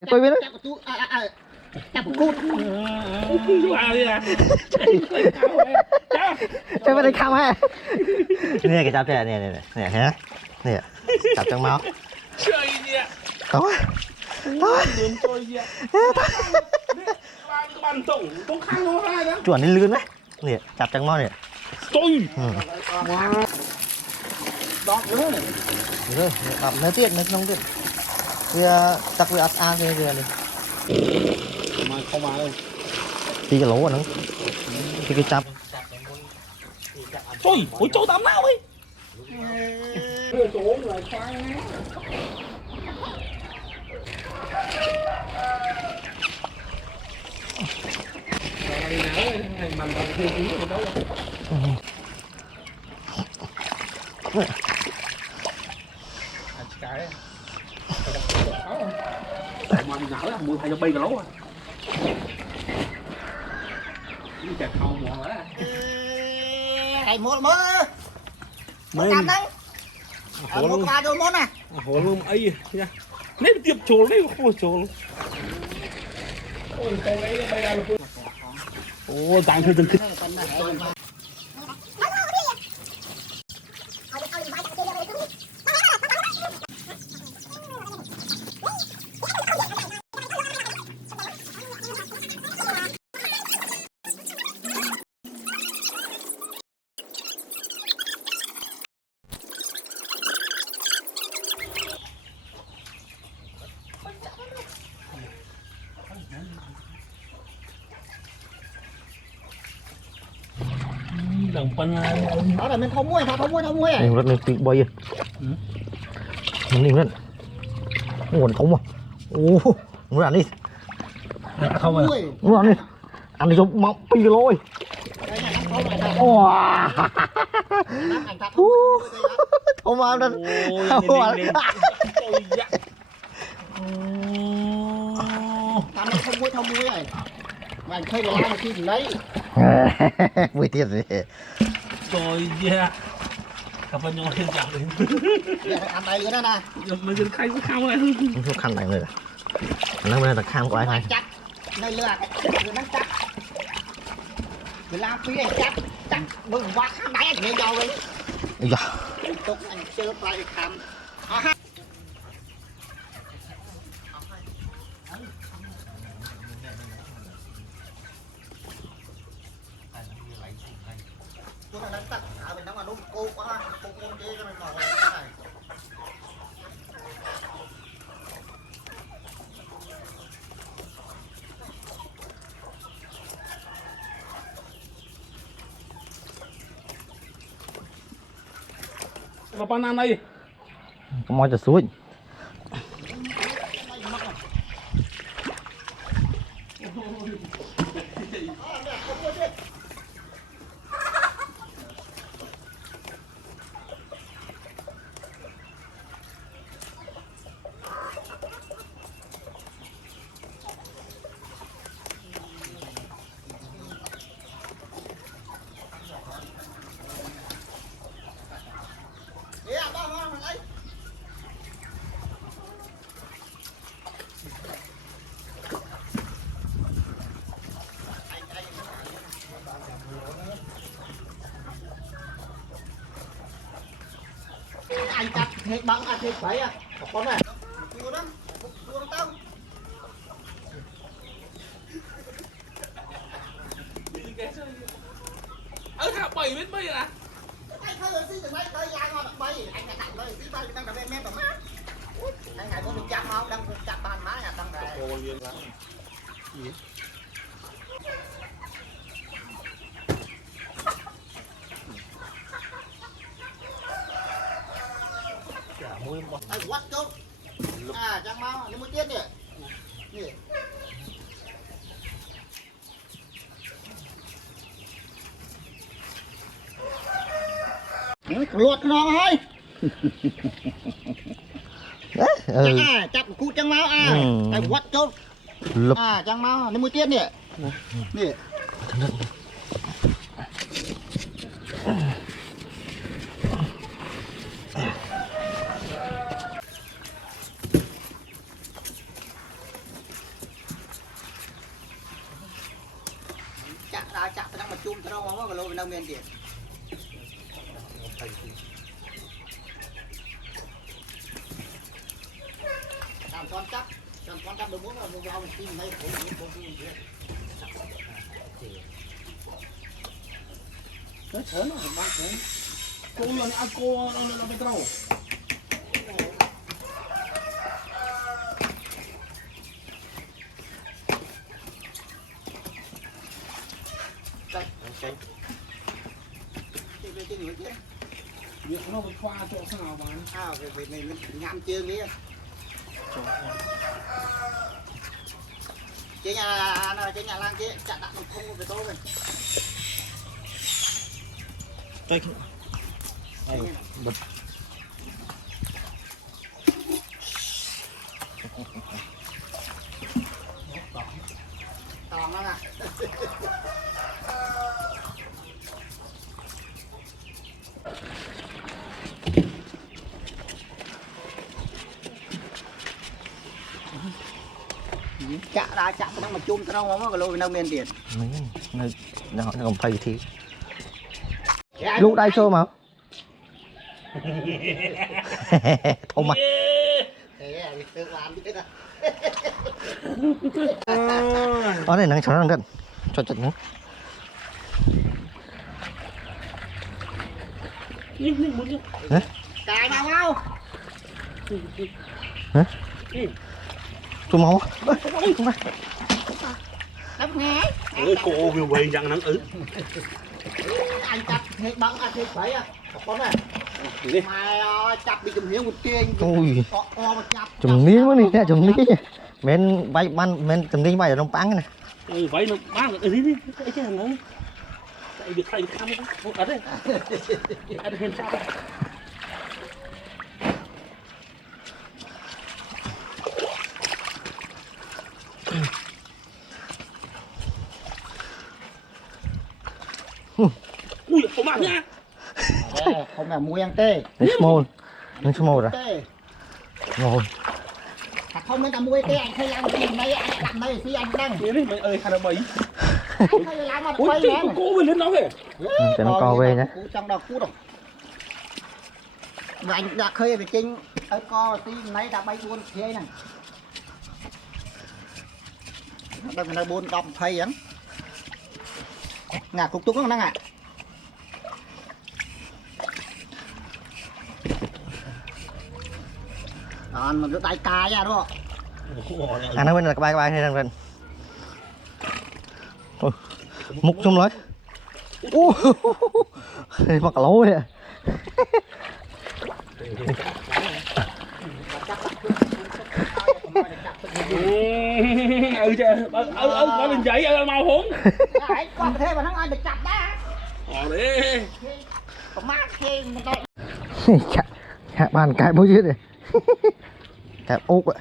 tôi biết đấy chặt một cút chơi bên đây không ha nè cái chạp này nè nè hả nè chạp trong máu thôi chuẩn đi lươn đấy nè chạp trong máu nè đọt nữa này rồi đập nó tiết nó không tiết thì chắc với ăn cái này mà không mà đâu tí cái lỗ của nó cái chạp Ôi, ôi chỗ tắm nào ấy. mà đi nở mua hai cho bay cái lấu à cái chặt không mò đó thầy mua mơ mơ cam đấy mua qua đôi món à Hồ lùm ấy nha. Nếu tiệp trốn đấy không có trốn. Ôi, tạm thời từng đồng phân đó là mình không mua mình rất nên tự bơi mình rất nguồn thống mà ô muốn ăn đi không à. muốn ăn đi ăn đi giống mọc pi lôi wow không ăn đâu không ăn tao không mua này mà khơi được ai mà khi lấy vui tiệt gì Rồi yeah. Cặp nhau thêm chào đến. ăn đây nữa nè Mình cần khai không này. không khăn này rồi nó mới là khăn của ai này chắc đây là người nó chắc người làm phí này chắc đừng quá khám đáy anh nghe nhau đi dạ tục anh chơi lại khám tôi là tắt ở bên đó mà đúng cô quá cô chế cho mình màu này Và pan ăn đây. có mỏi cho suối anh cắt hết băng ăn hết phải à con này chua đó tao Thả 7 mét bay à? anh thôi rồi xí từ đây tới dài ngon bay anh lại tặng rồi xí bay đang đập em mà anh này có được chạm không đang chạm bàn má nhà đang này anh quát chốt à chẳng mau nếu mới tiết nhỉ luộc nó thôi chặt cụ chẳng mau anh quát chốt à chẳng mau nếu mới tiết nhỉ nè đã chặt đang mà chung nó không có lô bên đâu miền tiền làm con chắc được muốn là một ông tìm đây cũng nó sớm nó ba sớm cô lên ăn cô nó bị trâu việc nó bị khoa chỗ sao mà vì mình nhắm chưa nghĩ chế nhà lang chế chặt đặt không về tôi rồi Đây. Bật. Tòn đó nè. Chạ nó mà chung nó không có lôi đâu miền tiền. Nó còn phải thì. Lúc đây show mà. Thông mà. Ở đây nắng chó nắng gần. Cho chật nữa. Hả? Cài vào không? Hả? Chú máu. Đắp nghe. Cô vừa quay răng nắng ứ. Anh chặt hết băng ăn hết phải à. Con này. Mày chặt bị chùm hiếu một tiền. Ui. Chùm miếng quá đi nè, chùm miếng. Men bay ban men chùm miếng bay ở trong bắn này. Ừ vậy nó bán được đi cái thằng ấy. Tại việc thầy khăm đó. Ở đây. Ở đây sao? Ui, có mạng nha. Không là mua ăn tê. Nó small rồi. Ngồi. Không nên là mua tê anh thấy ăn gì mấy anh làm đây thì anh đang. Thế mày ơi khăn bấy. Thấy làm mà Ôi quay chị lên. cô lên nó kìa. Cho nó co về nhé. Trong đó cú đâu. Và anh đã khơi về trên ở co tí nãy đã bay buôn thế này. Đây mình buôn đọc thầy á. Ngà cục túng nó ngà. Còn mình rửa tay cài ra đúng không? Nó bên là cái bài này đang lên. Múc xuống lấy. Mặc lố vậy. Ừ chứ, có lên giấy mau hốn. Đấy, còn thế mà nó ai được chặt đó. Đi. Còn mát thế mình đây. Chả bàn cái bố chứ này. Cái ốc vậy.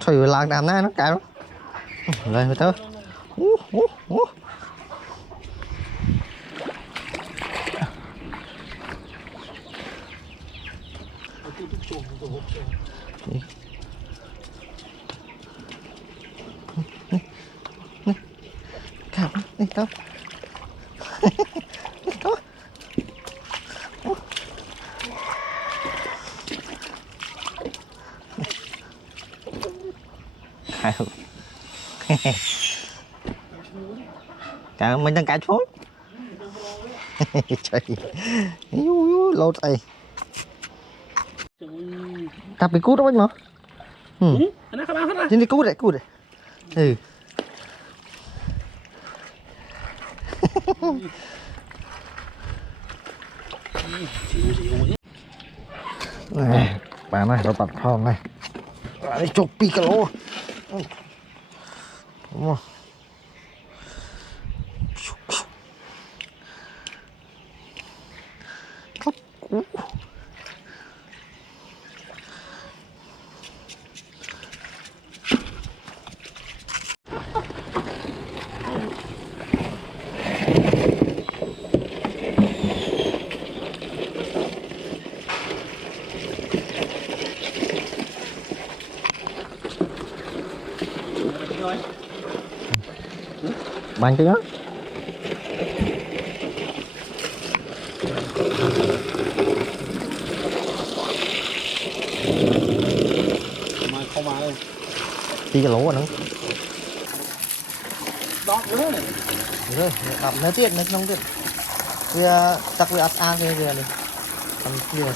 Trời ơi làng đàm này nó cái đó. Rồi người ta. Cảm đi tao. Cả mình đang cãi trốn. Trời. Lột ấy. Cặp bị cút đó anh mà. Trên đi cút đấy. Ừ. Này, bạn này, nó bật hòn này. Lại đi chụp piccolo. Đúng không? Bánh tiếng á. tí cái lỗ nó đọt nữa này rồi đập nó tiết nó không tiết bây giờ chắc với ăn kia kìa này ăn kia là